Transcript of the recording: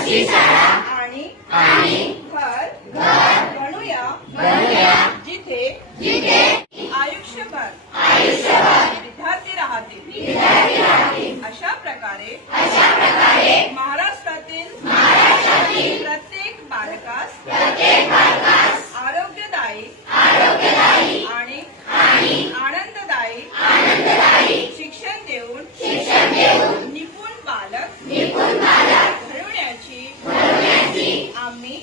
आणि घर बनूया जिथे आयुष्यभर विद्यार्थी राहतील। अशा प्रकारे महाराष्ट्रातील प्रत्येक बालकास आरोग्यदायी आणि आनंददायी शिक्षण देऊन निपुण बालक घडवण्याची आम्ही